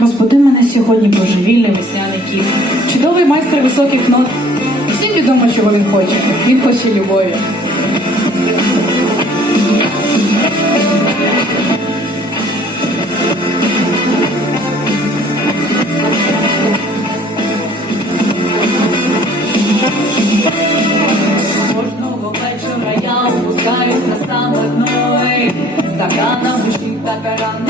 Розбуди мене сьогодні божевільний весняний кіт. Чудовий майстер високих нот. Всім відомо, чого він хоче. Він хоче любові. Кожного вечора я опускаюсь на саме дно Стакана душі така рана,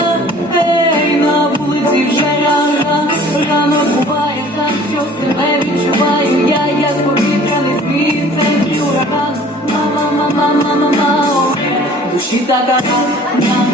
що себе відчуваю я, як повітряний світ, цей ураган, мама, мама, мама, мама, душі така рана,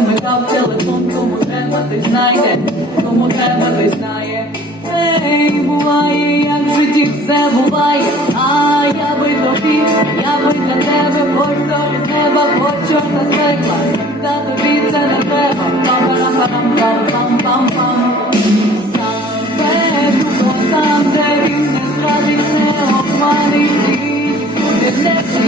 мигав телефон, кому треба, ти знайде, кому треба, ти знає. Ей, буває, як в житті все буває, а я би тобі, я би для тебе, хоч зорі з неба, хоч чорта з пекла, та тобі це не треба. Пам-парам-пам-пам-пам-пам-пам. Саме дух там, де він не зрадить, не обманить, і втіче, не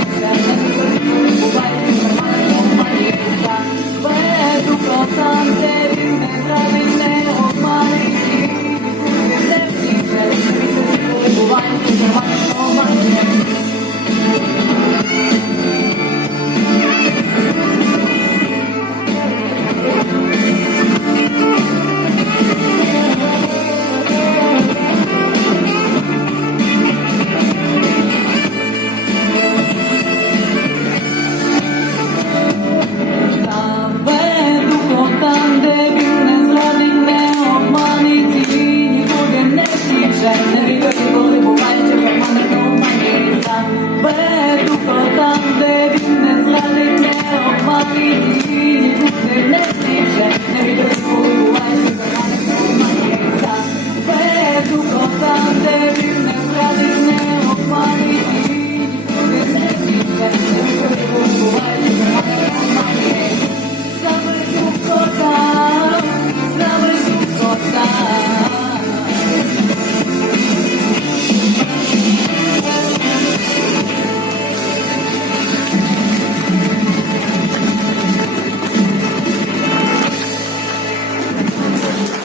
Веду там,